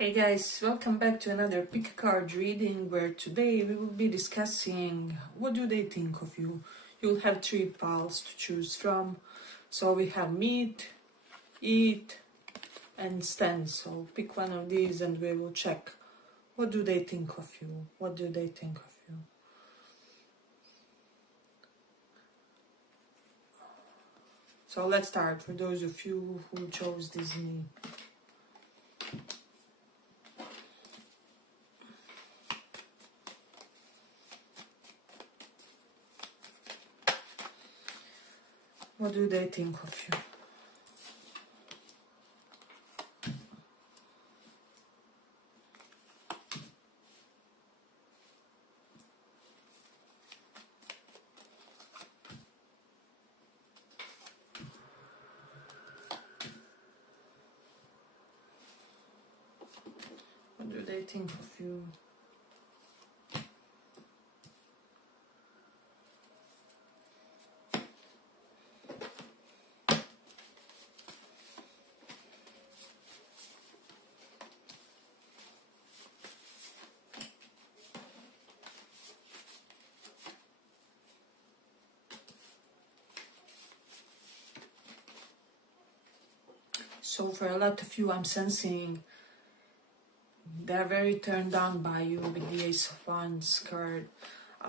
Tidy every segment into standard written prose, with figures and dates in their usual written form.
Hey guys, welcome back to another pick a card reading where today we will be discussing what do they think of you. You'll have three piles to choose from. So we have meet, eat and stand. So pick one of these and we will check what do they think of you. What do they think of you? So let's start for those of you who chose this meet. What do they think of you? What do they think of you? So for a lot of you, I'm sensing they're very turned on by you with the Ace of Wands card.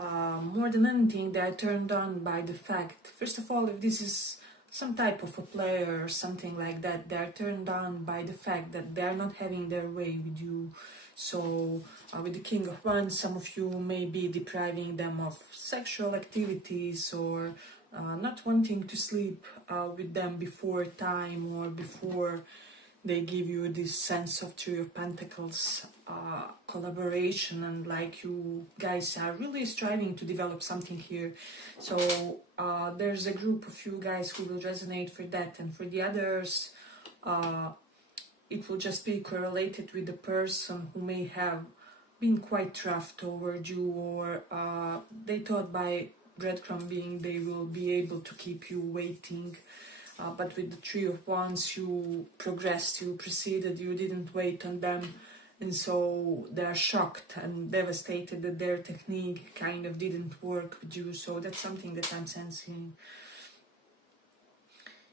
More than anything, they're turned on by the fact, first of all, if this is some type of a player or something like that, they're turned on by the fact that they're not having their way with you. So with the King of Wands, some of you may be depriving them of sexual activities or not wanting to sleep with them before time or before they give you this sense of Three of Pentacles collaboration, and like you guys are really striving to develop something here. So there's a group of you guys who will resonate for that, and for the others it will just be correlated with the person who may have been quite rough toward you, or they thought by breadcrumbing they will be able to keep you waiting. But with the Three of Wands, you progressed, you proceeded, you didn't wait on them, and so they're shocked and devastated that their technique kind of didn't work with you. So that's something that I'm sensing.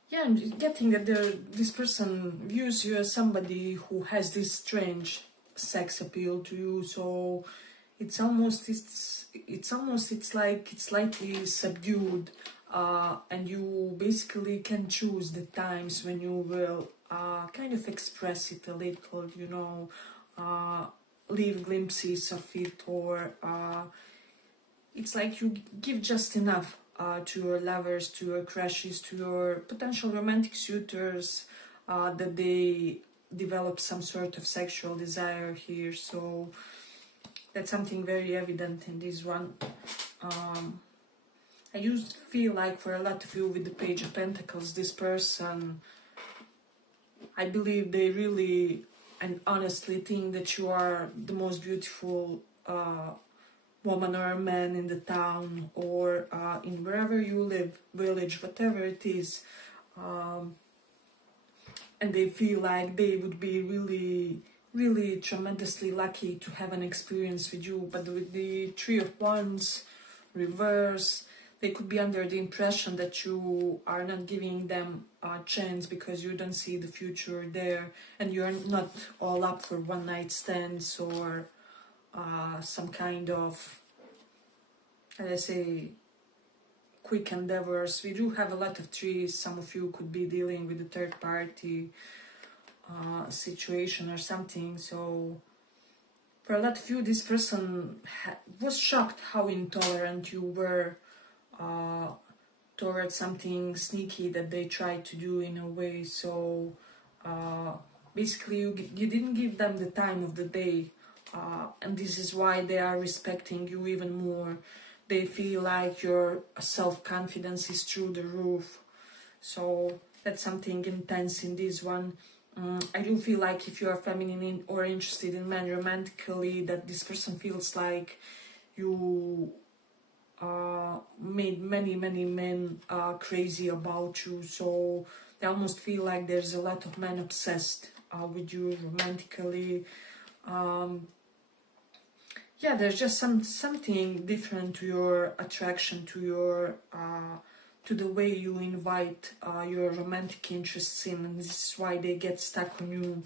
Yeah, I'm getting that this person views you as somebody who has this strange sex appeal to you. So it's like it's slightly subdued. And you basically can choose the times when you will kind of express it a little, you know, leave glimpses of it, or it's like you give just enough to your lovers, to your crushes, to your potential romantic suitors, that they develop some sort of sexual desire here. So that's something very evident in this one. I used to feel like for a lot of you with the Page of Pentacles, this person, I believe they really and honestly think that you are the most beautiful woman or man in the town, or in wherever you live, village, whatever it is. And they feel like they would be really tremendously lucky to have an experience with you. But with the Three of Wands reverse, they could be under the impression that you are not giving them a chance because you don't see the future there, and you're not all up for one night stands or some kind of, let's say, quick endeavors. We do have a lot of threes. Some of you could be dealing with a third party situation or something. So for a lot of you, this person was shocked how intolerant you were towards something sneaky that they tried to do in a way. So basically you didn't give them the time of the day, and this is why they are respecting you even more. They feel like your self-confidence is through the roof. So that's something intense in this one. I do feel like if you are feminine or interested in men romantically, that this person feels like you made many men crazy about you. So they almost feel like there's a lot of men obsessed with you romantically. Yeah, there's just something different to your attraction, to your to the way you invite your romantic interests in, and this is why they get stuck on you.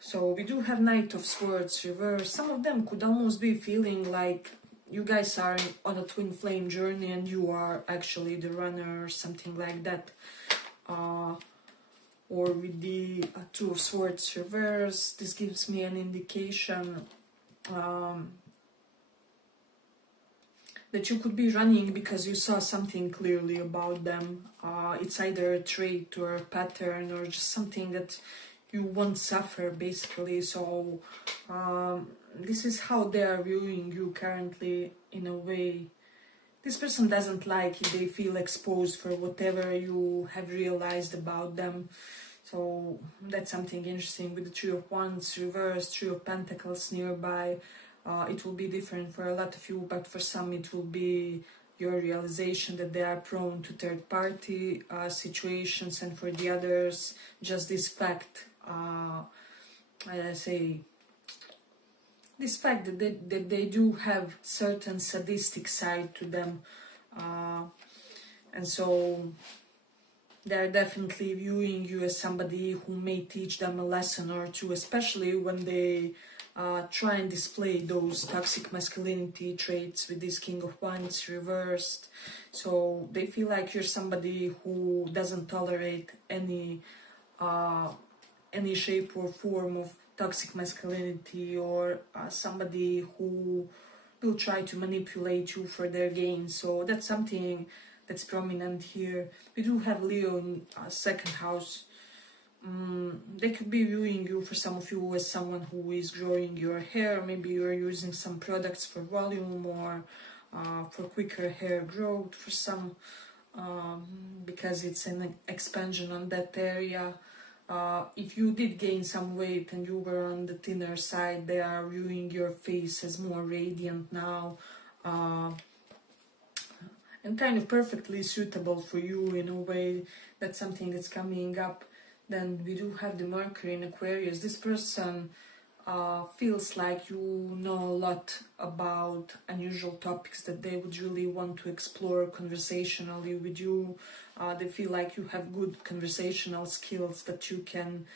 So we do have Knight of Swords reverse. Some of them could almost be feeling like you guys are on a twin flame journey and you are actually the runner or something like that. Or with the Two of Swords reverse, this gives me an indication that you could be running because you saw something clearly about them. It's either a trait or a pattern or just something that you won't suffer, basically. So this is how they are viewing you currently, in a way. This person doesn't like if they feel exposed for whatever you have realized about them. So that's something interesting with the Three of Wands reversed, Three of Pentacles nearby. It will be different for a lot of you, but for some it will be your realization that they are prone to third-party situations, and for the others, just this fact, this fact that they do have certain sadistic side to them, and so they're definitely viewing you as somebody who may teach them a lesson or two, especially when they try and display those toxic masculinity traits with this King of Wands reversed. So they feel like you're somebody who doesn't tolerate any shape or form of toxic masculinity, or somebody who will try to manipulate you for their gain. So that's something that's prominent here. We do have Leo in second house. They could be viewing you, for some of you, as someone who is growing your hair. Maybe you're using some products for volume or for quicker hair growth for some, because it's an expansion on that area. If you did gain some weight and you were on the thinner side, they are viewing your face as more radiant now, and kind of perfectly suitable for you in a way. That's something that's coming up. Then we do have the Mercury in Aquarius. This person feels like you know a lot about unusual topics that they would really want to explore conversationally with you. They feel like you have good conversational skills that you can,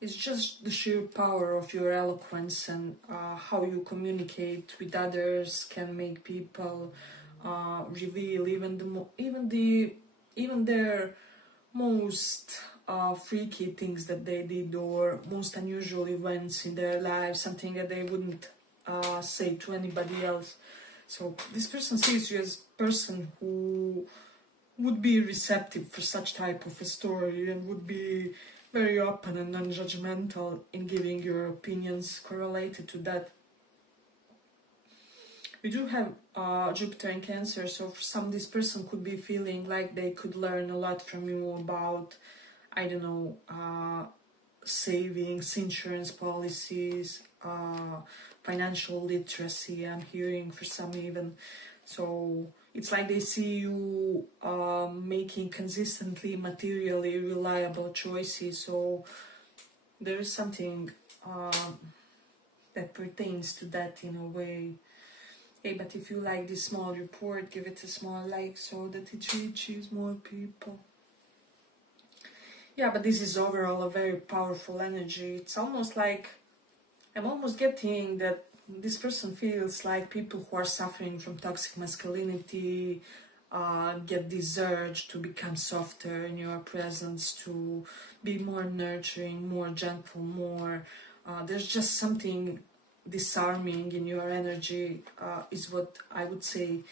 it's just the sheer power of your eloquence and how you communicate with others can make people reveal even their most freaky things that they did, or most unusual events in their lives, something that they wouldn't say to anybody else. So this person sees you as a person who would be receptive for such type of a story and would be very open and non-judgmental in giving your opinions correlated to that. We do have Jupiter in Cancer, so for some, this person could be feeling like they could learn a lot from you about, I don't know, savings, insurance policies, financial literacy, I'm hearing for some even. So it's like they see you making consistently materially reliable choices. So there is something that pertains to that in a way. Hey, but if you like this small report, give it a small like so that it reaches more people. Yeah, but this is overall a very powerful energy. It's almost like, I'm almost getting that this person feels like people who are suffering from toxic masculinity get this urge to become softer in your presence, to be more nurturing, more gentle, more... there's just something disarming in your energy, is what I would say.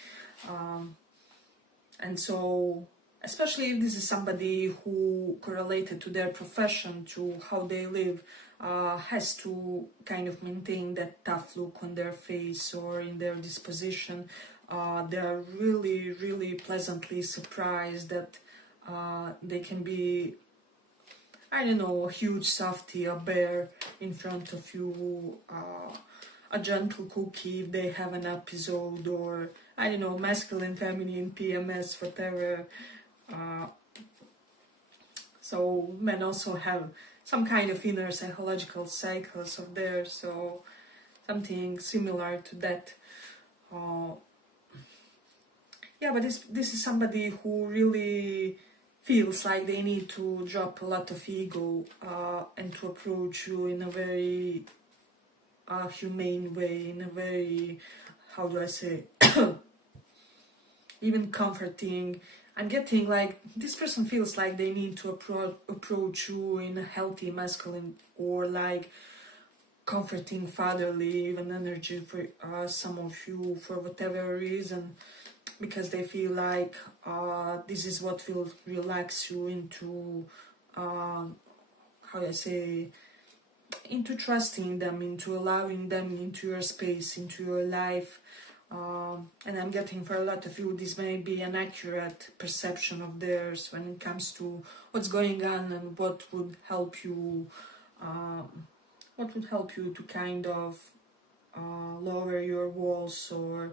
And so, especially if this is somebody who correlated to their profession, to how they live, has to kind of maintain that tough look on their face or in their disposition. They are really, really pleasantly surprised that they can be, I don't know, a huge softie, a bear in front of you, a gentle cookie if they have an episode, or, I don't know, masculine, feminine, PMS, whatever. So men also have some kind of inner psychological cycles of theirs, so something similar to that. Yeah, but this is somebody who really feels like they need to drop a lot of ego and to approach you in a very humane way, in a very, how do I say, even comforting. I'm getting like this person feels like they need to approach you in a healthy masculine or like comforting fatherly even energy for some of you for whatever reason, because they feel like this is what will relax you into how do I say, into trusting them, into allowing them into your space, into your life. And I'm getting for a lot of you, this may be an accurate perception of theirs when it comes to what's going on and what would help you to kind of lower your walls or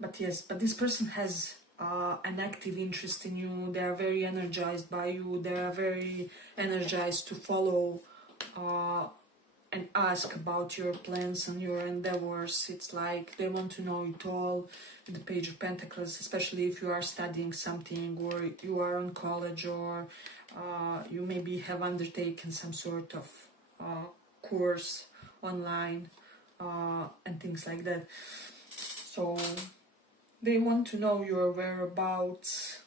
but yes, but this person has an active interest in you. They are very energized by you. They are very energized to follow and ask about your plans and your endeavors. It's like they want to know it all. The Page of Pentacles, especially if you are studying something or you are in college or you maybe have undertaken some sort of course online and things like that. So they want to know your whereabouts.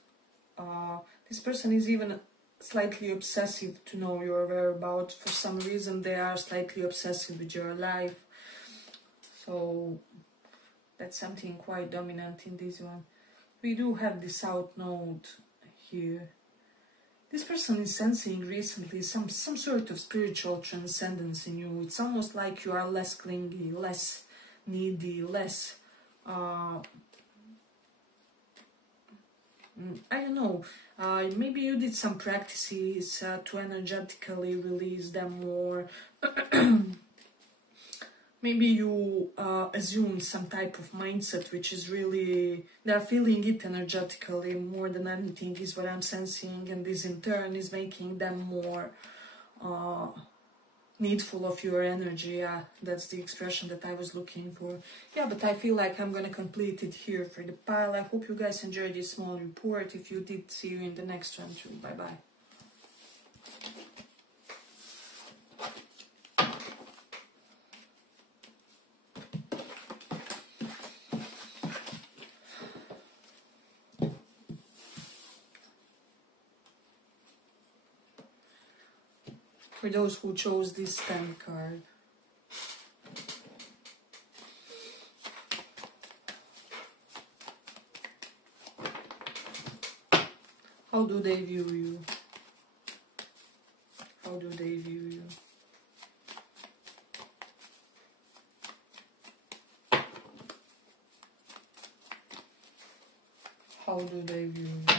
This person is even slightly obsessive to know your whereabouts. For some reason they are slightly obsessive with your life. So that's something quite dominant in this one. We do have the South Node here. This person is sensing recently some sort of spiritual transcendence in you. It's almost like you are less clingy, less needy, less I don't know, maybe you did some practices to energetically release them more. Maybe you assume some type of mindset which is really, they're feeling it energetically more than anything is what I'm sensing, and this in turn is making them more needful of your energy. Yeah, that's the expression that I was looking for. Yeah, but I feel like I'm gonna complete it here for the pile. I hope you guys enjoyed this small report. If you did, see you in the next one too. Bye bye. For those who chose this stand card, how do they view you? How do they view you? How do they view you?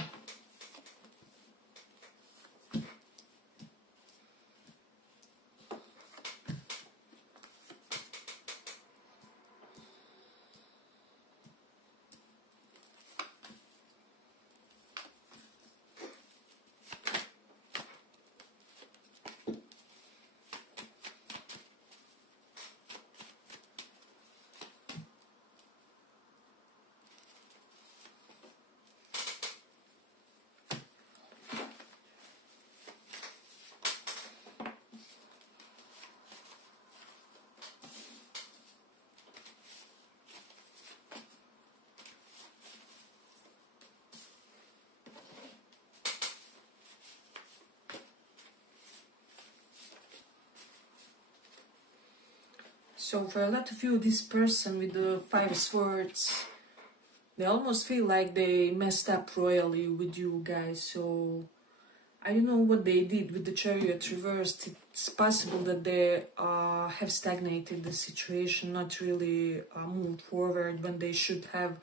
So for a lot of you, this person with the 5 swords, they almost feel like they messed up royally with you guys. So I don't know what they did with the Chariot reversed. It's possible that they have stagnated the situation, not really moved forward when they should have,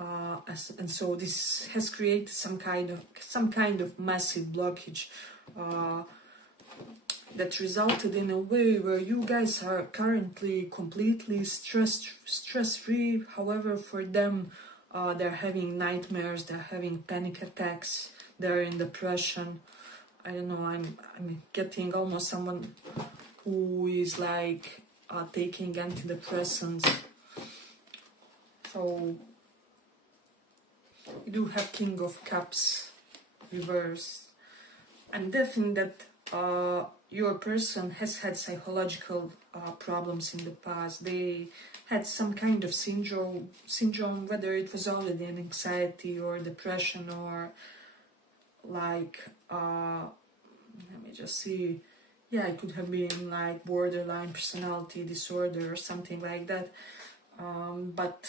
and so this has created some kind of massive blockage that resulted in a way where you guys are currently completely stress-free. However, for them, they're having nightmares, they're having panic attacks, they're in depression. I don't know, I'm getting almost someone who is like taking antidepressants. So you do have King of Cups reversed. I'm definitely that your person has had psychological problems in the past. They had some kind of syndrome, whether it was already an anxiety or depression, or like, let me just see, yeah, it could have been like borderline personality disorder or something like that. But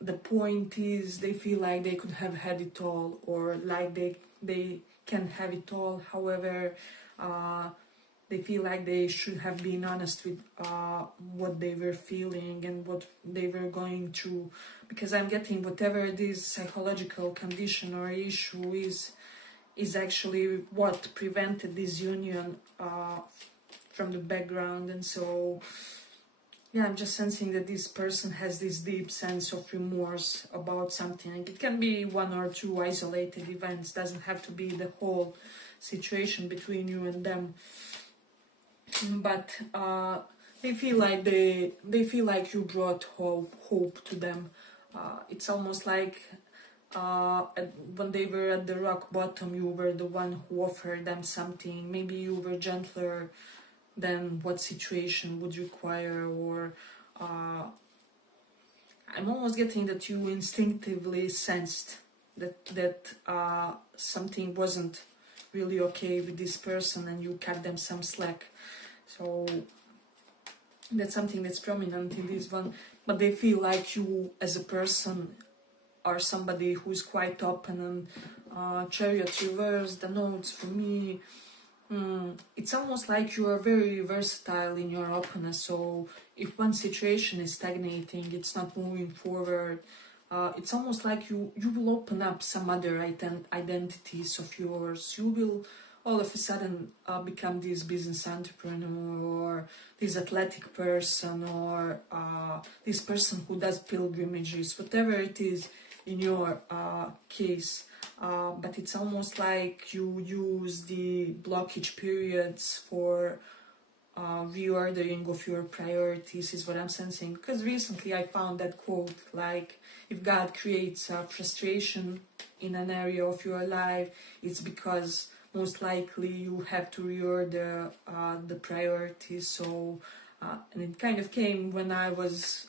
the point is, they feel like they could have had it all, or like they can have it all. However, they feel like they should have been honest with what they were feeling and what they were going through, because I'm getting whatever this psychological condition or issue is actually what prevented this union from the background. And so yeah, I'm just sensing that this person has this deep sense of remorse about something. It can be one or two isolated events, doesn't have to be the whole situation between you and them. But they feel like you brought hope to them. It's almost like when they were at the rock bottom, you were the one who offered them something. Maybe you were gentler than what situation would require, or I'm almost getting that you instinctively sensed that something wasn't really okay with this person, and you cut them some slack. So that's something that's prominent in this one. But they feel like you as a person are somebody who is quite open, and Chariot reversed, the notes for me. It's almost like you are very versatile in your openness. So if one situation is stagnating, it's not moving forward, it's almost like you will open up some other identities of yours. You will all of a sudden become this business entrepreneur, or this athletic person, or this person who does pilgrimages, whatever it is in your case. But it's almost like you use the blockage periods for reordering of your priorities, is what I'm sensing. Because recently I found that quote, like, if God creates frustration in an area of your life, it's because most likely you have to reorder the priorities. So, and it kind of came when I was,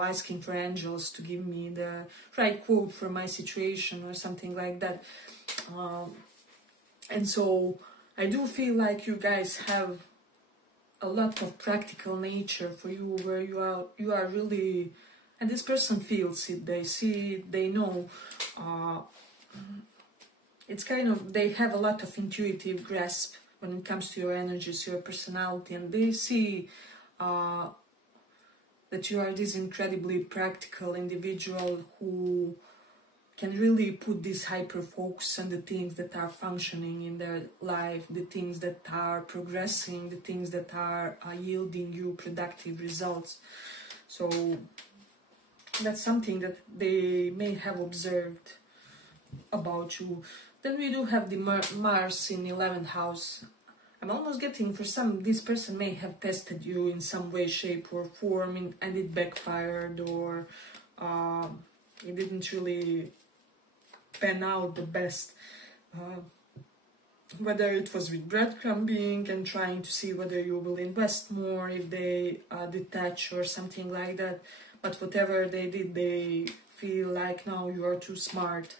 asking for angels to give me the right quote for my situation or something like that. And so I do feel like you guys have a lot of practical nature for you, where you are really, and this person feels it, they see it, they know. It's kind of, they have a lot of intuitive grasp when it comes to your energies, your personality, and they see that you are this incredibly practical individual who can really put this hyper focus on the things that are functioning in their life, the things that are progressing, the things that are yielding you productive results. So that's something that they may have observed about you. Then we do have the Mars in 11th house. I'm almost getting, for some, this person may have tested you in some way, shape or form, and it backfired, or it didn't really pan out the best. Whether it was with breadcrumbing and trying to see whether you will invest more if they detach or something like that. But whatever they did, they feel like now you are too smart.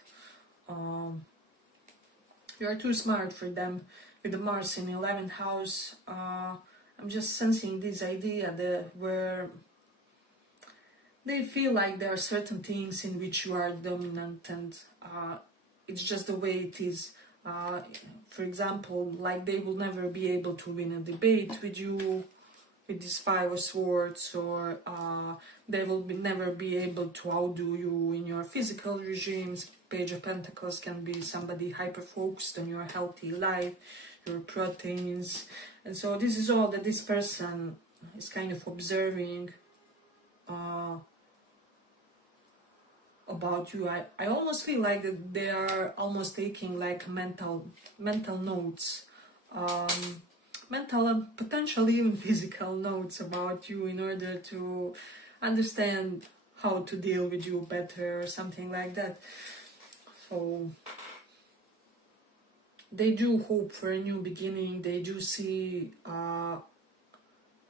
You are too smart for them. With the Mars in 11th house, I'm just sensing this idea where they feel like there are certain things in which you are dominant, and it's just the way it is. For example, like they will never be able to win a debate with you with this 5 of Swords, or they will never be able to outdo you in your physical regimes. Page of Pentacles can be somebody hyper-focused on your healthy life, your proteins. And so this is all that this person is kind of observing. about you. I almost feel like that they are almost taking like mental notes, mental and potentially even physical notes about you in order to understand how to deal with you better or something like that. So they do hope for a new beginning. They do see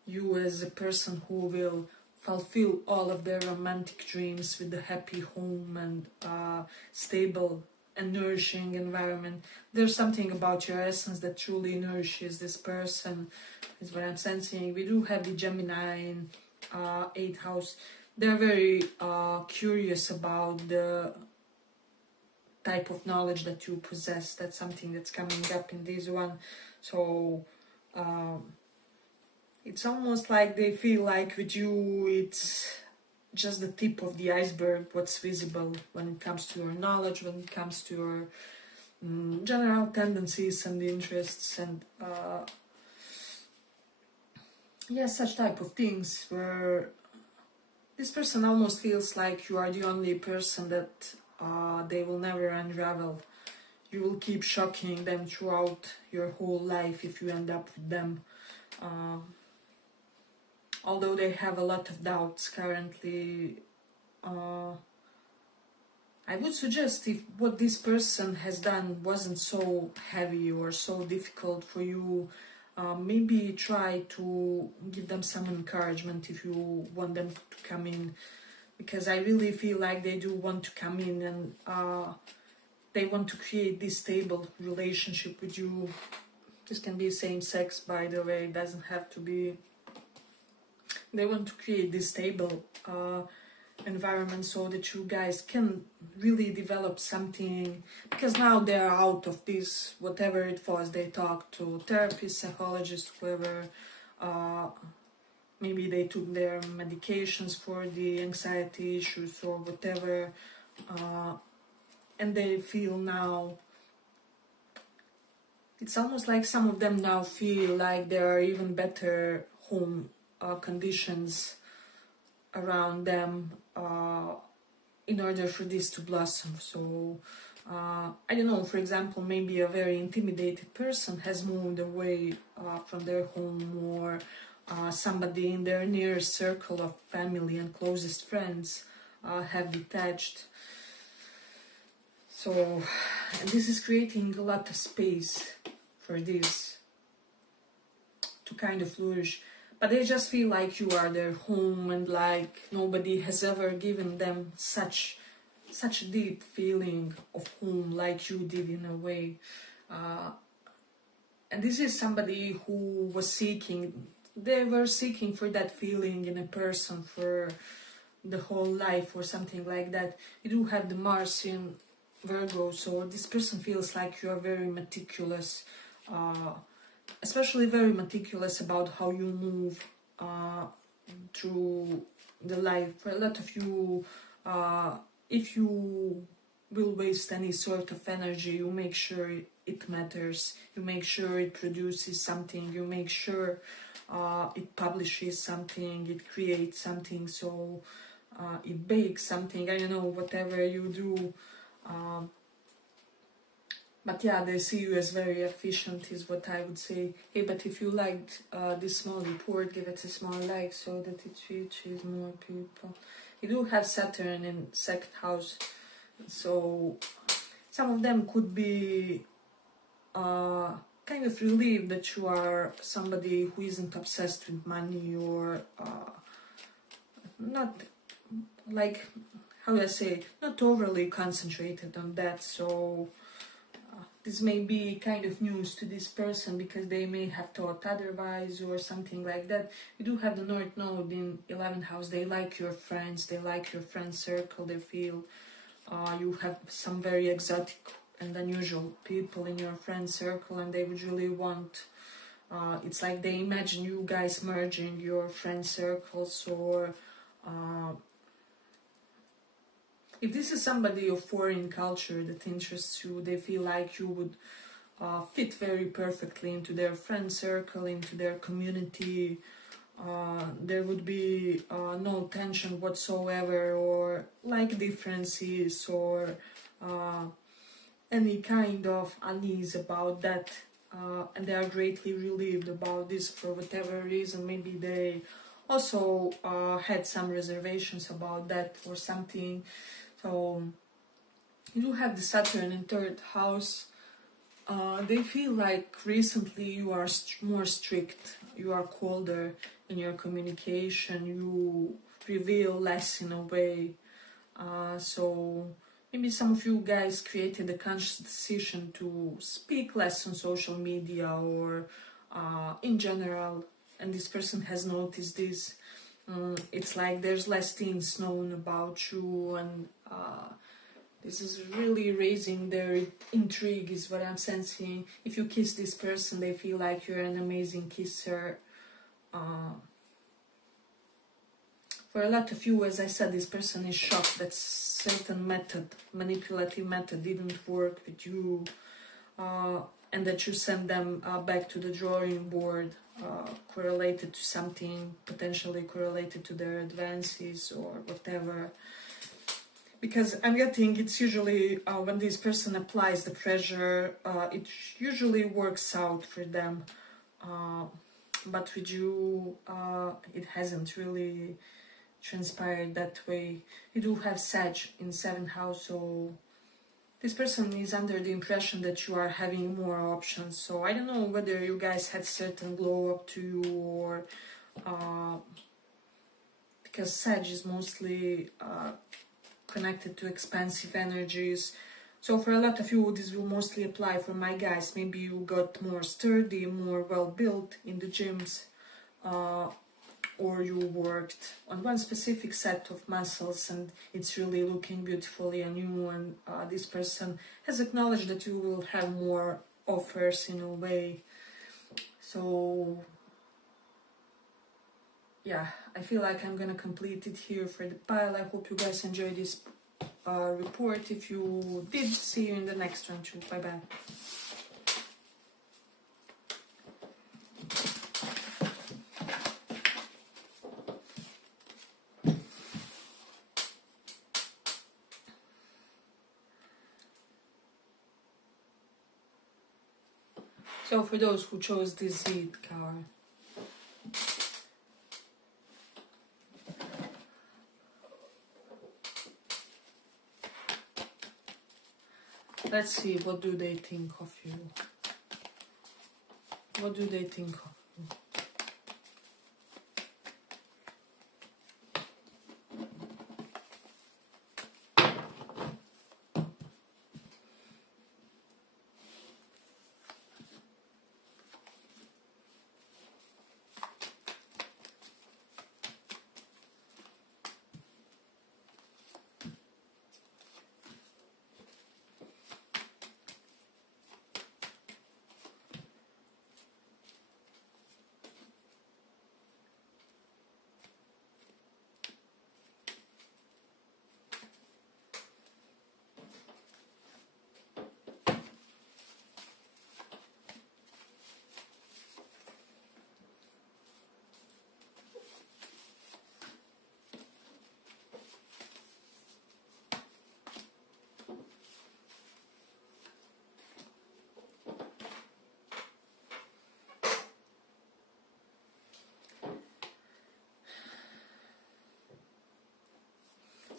you as a person who will fulfill all of their romantic dreams with a happy home and stable and nourishing environment. There's something about your essence that truly nourishes this person, is what I'm sensing. We do have the Gemini in 8th house. They're very curious about the type of knowledge that you possess. That's something that's coming up in this one. So it's almost like they feel like with you it's just the tip of the iceberg, what's visible when it comes to your knowledge, when it comes to your general tendencies and interests, and yeah, such type of things, where this person almost feels like you are the only person that they will never unravel. You will keep shocking them throughout your whole life if you end up with them. Although they have a lot of doubts currently, I would suggest, if what this person has done wasn't so heavy or so difficult for you, maybe try to give them some encouragement if you want them to come in, because I really feel like they do want to come in, and they want to create this stable relationship with you. This can be same sex, by the way, it doesn't have to be. They want to create this stable environment so that you guys can really develop something, because now they're out of this, whatever it was. They talked to therapists, psychologists, whoever. Maybe they took their medications for the anxiety issues or whatever, and they feel now, it's almost like some of them now feel like there are even better home conditions around them in order for this to blossom. So I don't know, for example, maybe a very intimidated person has moved away from their home, or somebody in their nearest circle of family and closest friends have detached. So this is creating a lot of space for this to kind of flourish. But they just feel like you are their home, and like nobody has ever given them such a deep feeling of home like you did, in a way. And this is somebody who was seeking, they were seeking for that feeling in a person for the whole life or something like that. You do have the Mars in Virgo, so this person feels like you are very meticulous, especially very meticulous about how you move through the life. For a lot of you, if you will waste any sort of energy, you make sure it matters, you make sure it produces something, you make sure it publishes something, it creates something, so it bakes something, I don't know, whatever you do. But yeah, they see you as very efficient, is what I would say. Hey, but if you liked this small report, give it a small like so that it reaches more people. You do have Saturn in 2nd house, so some of them could be kind of relieved that you are somebody who isn't obsessed with money, or not, like, how do I say, not overly concentrated on that. So this may be kind of news to this person, because they may have thought otherwise or something like that. You do have the North Node in 11th house. They like your friends, they like your friend circle, they feel you have some very exotic and unusual people in your friend circle, and they would really want, it's like they imagine you guys merging your friend circles, or if this is somebody of foreign culture that interests you, they feel like you would fit very perfectly into their friend circle, into their community. there would be no tension whatsoever, or like differences, or any kind of unease about that, and they are greatly relieved about this for whatever reason. Maybe they also had some reservations about that or something. So you do have the Saturn in third house. They feel like recently you are more strict, you are colder in your communication, you reveal less in a way. So maybe some of you guys created a conscious decision to speak less on social media, or in general, and this person has noticed this. It's like there's less things known about you, and this is really raising their intrigue, is what I'm sensing. If you kiss this person, they feel like you're an amazing kisser. For a lot of you, as I said, this person is shocked that certain method, manipulative method, didn't work with you, and that you send them back to the drawing board, correlated to something, potentially correlated to their advances or whatever. Because I'm getting it's usually when this person applies the pressure, it usually works out for them. But with you, it hasn't really transpired that way. You do have Sag in 7th house, so this person is under the impression that you are having more options. So I don't know whether you guys had certain glow up to you, or because Sag is mostly connected to expansive energies. So for a lot of you, this will mostly apply. For my guys, maybe you got more sturdy, more well-built in the gyms, or you worked on one specific set of muscles and it's really looking beautifully on you, and this person has acknowledged that you will have more offers in a way. So yeah, I feel like I'm gonna complete it here for the pile. I hope you guys enjoyed this report. If you did, see you in the next one too. Bye bye. So for those who chose this Z card, let's see, what do they think of you? What do they think of you?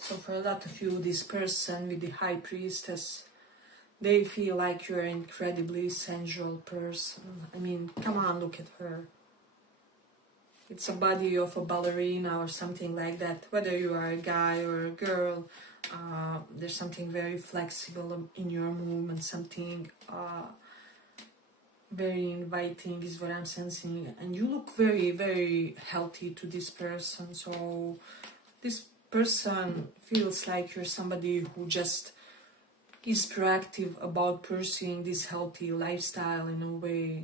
So for a lot of you, this person with the High Priestess, they feel like you're an incredibly sensual person. I mean, come on, look at her. It's a body of a ballerina or something like that. Whether you are a guy or a girl, there's something very flexible in your movement, something very inviting is what I'm sensing. And you look very, very healthy to this person. So this person feels like you're somebody who just is proactive about pursuing this healthy lifestyle in a way,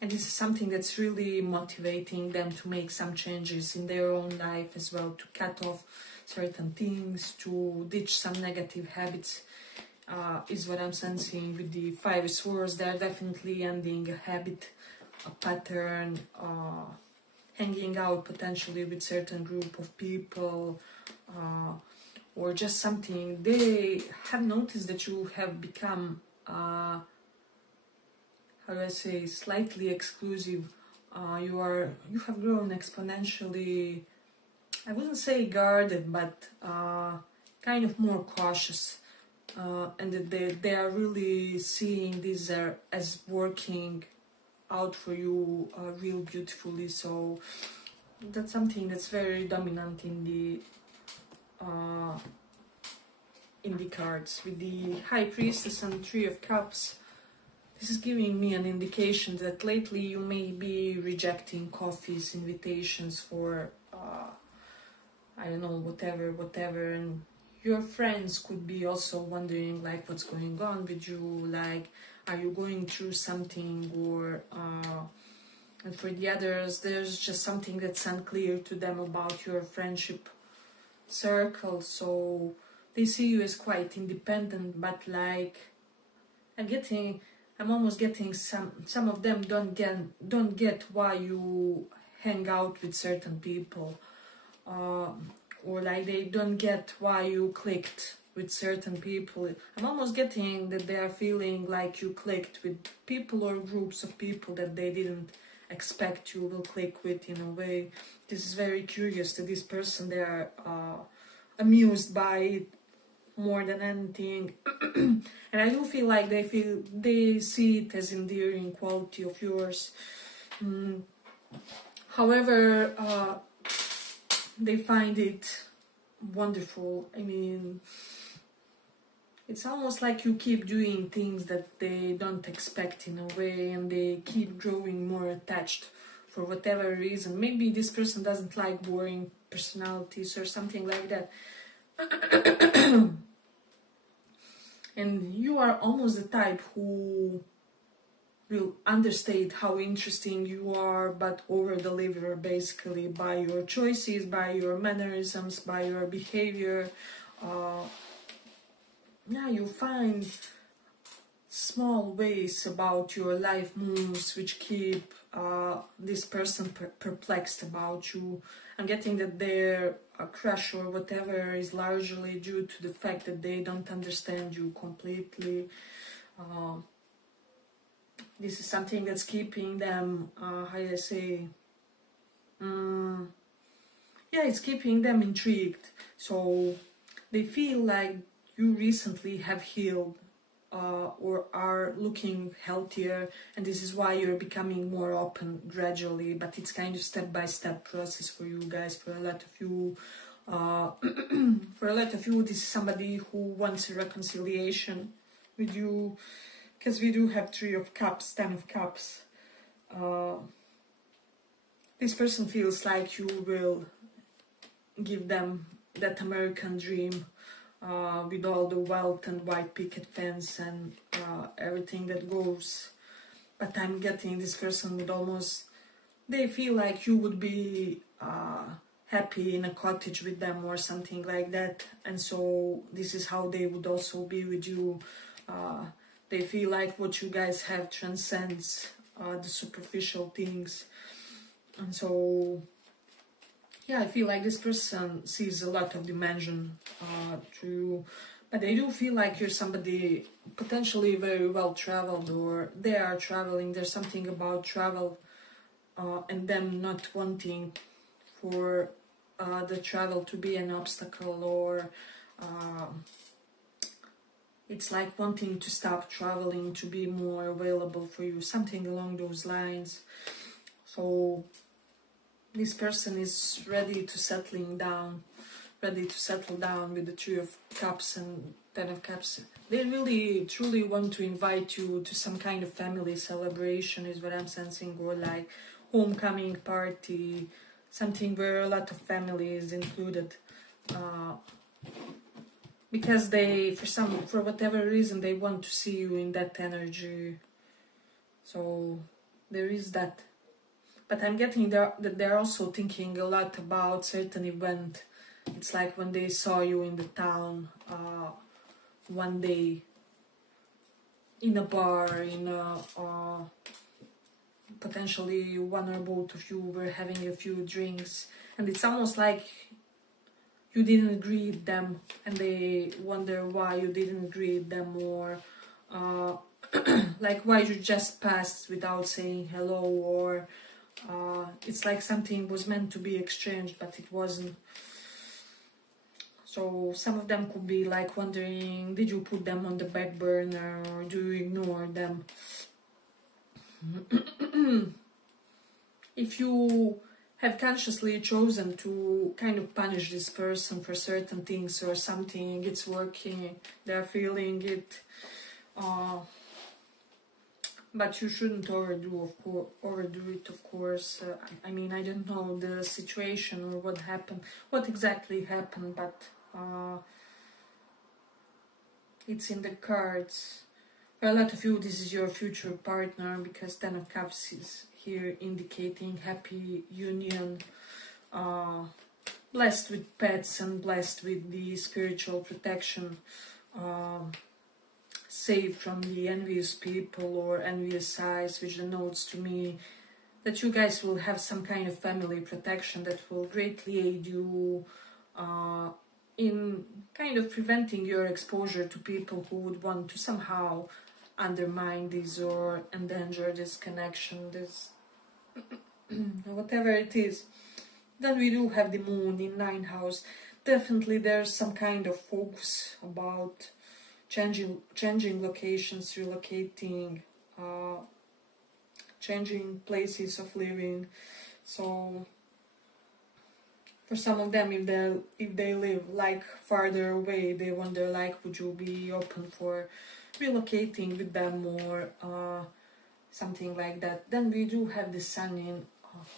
and this is something that's really motivating them to make some changes in their own life as well, to cut off certain things, to ditch some negative habits, is what I'm sensing. With the 5 Swords, they're definitely ending a habit, a pattern, hanging out potentially with certain group of people, or just something. They have noticed that you have become, how do I say, slightly exclusive. You have grown exponentially. I wouldn't say guarded, but kind of more cautious, and that they are really seeing this as working out for you real beautifully. So that's something that's very dominant in the cards with the High Priestess and Three of Cups. This is giving me an indication that lately you may be rejecting coffees, invitations for I don't know, whatever, and your friends could be also wondering like what's going on with you, like are you going through something, or and for the others there's just something that's unclear to them about your friendship circle. So they see you as quite independent, but like I'm almost getting some of them don't get why you hang out with certain people, or like they don't get why you clicked with certain people. I'm almost getting that they are feeling like you clicked with people or groups of people that they didn't expect you will click with in a way. This is very curious to this person. They are amused by it more than anything. And I do feel like they see it as endearing quality of yours. However, they find it wonderful. I mean, it's almost like you keep doing things that they don't expect in a way, and they keep growing more attached for whatever reason. Maybe this person doesn't like boring personalities or something like that. And you are almost the type who will understate how interesting you are, but over-deliver basically by your choices, by your mannerisms, by your behavior. Yeah, you find small ways about your life moves which keep this person perplexed about you. I'm getting that their crush or whatever is largely due to the fact that they don't understand you completely. This is something that's keeping them, how do I say, yeah, it's keeping them intrigued. So they feel like you recently have healed, or are looking healthier, and this is why you're becoming more open gradually. But it's kind of step-by-step process for you guys. For a lot of you, this is somebody who wants a reconciliation with you, because we do have 3 of Cups, 10 of Cups. This person feels like you will give them that American dream, with all the wealth and white picket fence and everything that goes. But I'm getting this person would almost, they feel like you would be happy in a cottage with them or something like that. And so this is how they would also be with you. They feel like what you guys have transcends the superficial things. And so, yeah, I feel like this person sees a lot of dimension to you. But I do feel like you're somebody potentially very well traveled, or they are traveling. There's something about travel and them not wanting for the travel to be an obstacle, or it's like wanting to stop traveling to be more available for you, something along those lines. So this person is ready to settle down with the 3 of Cups and 10 of Cups. They really, truly want to invite you to some kind of family celebration, is what I'm sensing, or like homecoming party, something where a lot of family is included. Because they, for whatever reason, they want to see you in that energy. So there is that. But I'm getting that they're also thinking a lot about certain event. It's like when they saw you in the town one day in a bar, in a potentially one or both of you were having a few drinks, and it's almost like you didn't greet them and they wonder why you didn't greet them, or like why you just passed without saying hello, or it's like something was meant to be exchanged but it wasn't. So some of them could be like wondering, did you put them on the back burner or do you ignore them? If you have consciously chosen to kind of punish this person for certain things or something, it's working, they're feeling it, but you shouldn't overdo it, of course. I mean, I don't know the situation or what happened, what exactly happened, but it's in the cards. For a lot of you, this is your future partner, because Ten of Cups is here indicating happy union, blessed with pets and blessed with the spiritual protection, safe from the envious people or envious eyes, which denotes to me that you guys will have some kind of family protection that will greatly aid you in kind of preventing your exposure to people who would want to somehow undermine this or endanger this connection, this whatever it is. Then we do have the moon in 9th house. Definitely there's some kind of focus about changing locations, relocating, changing places of living. So for some of them, if they live like farther away, they wonder like, would you be open for relocating with them or something like that. Then we do have the sun in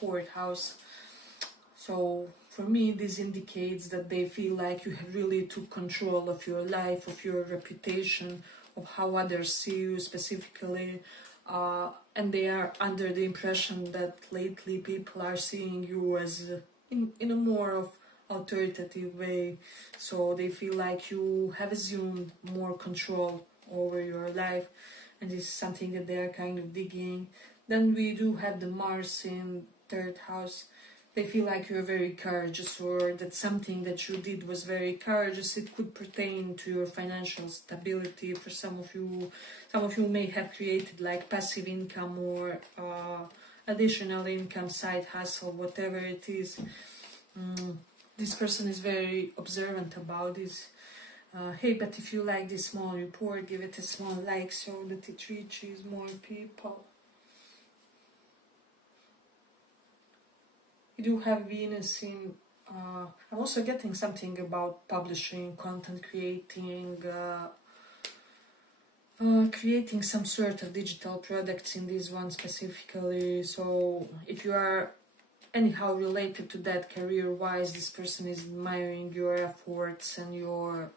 4th house. So for me, this indicates that they feel like you have really took control of your life, of your reputation, of how others see you specifically, and they are under the impression that lately people are seeing you as in a more of authoritative way. So they feel like you have assumed more control over your life, and this is something that they are kind of digging. Then we do have the Mars in 3rd house. They feel like you're very courageous, or that something that you did was very courageous. It could pertain to your financial stability. For some of you may have created like passive income or additional income, side hustle, whatever it is. This person is very observant about this. Hey, but if you like this small report, give it a small like so that it reaches more people. You do have Venus in... I'm also getting something about publishing, content creating, creating some sort of digital products in this one specifically. So if you are anyhow related to that career-wise, this person is admiring your efforts and your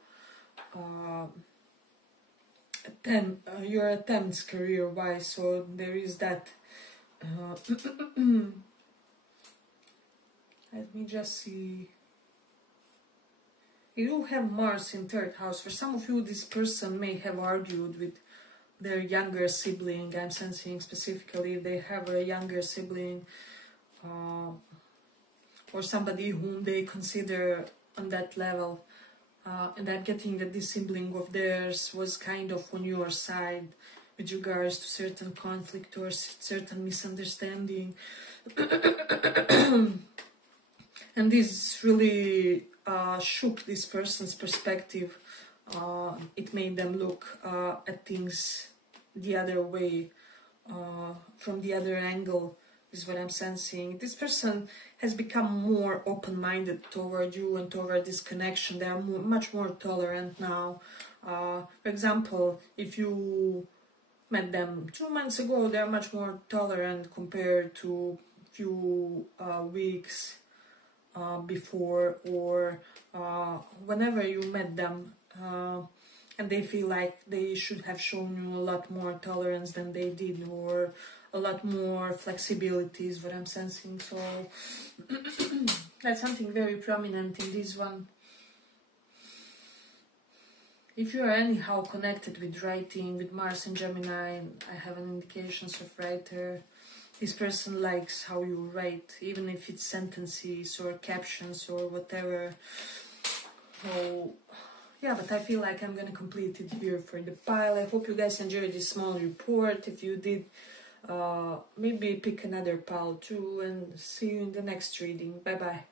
attempts career-wise. So there is that. Let me just see. You do have Mars in 3rd house. For some of you, this person may have argued with their younger sibling. I'm sensing specifically if they have a younger sibling or somebody whom they consider on that level. And I'm getting that this sibling of theirs was kind of on your side with regards to certain conflict or certain misunderstanding. And this really shook this person's perspective. It made them look at things the other way, from the other angle, is what I'm sensing. This person has become more open-minded toward you and toward this connection. They are much more tolerant now. For example, if you met them 2 months ago, they are much more tolerant compared to few weeks before, or whenever you met them, and they feel like they should have shown you a lot more tolerance than they did, or a lot more flexibility is what I'm sensing. So that's something very prominent in this one. If you are anyhow connected with writing, with Mars and Gemini, I have an indications of writer, this person likes how you write, even if it's sentences or captions or whatever. So yeah, but I feel like I'm gonna complete it here for the pile. I hope you guys enjoyed this small report. If you did, maybe pick another pile too, and see you in the next reading. Bye bye.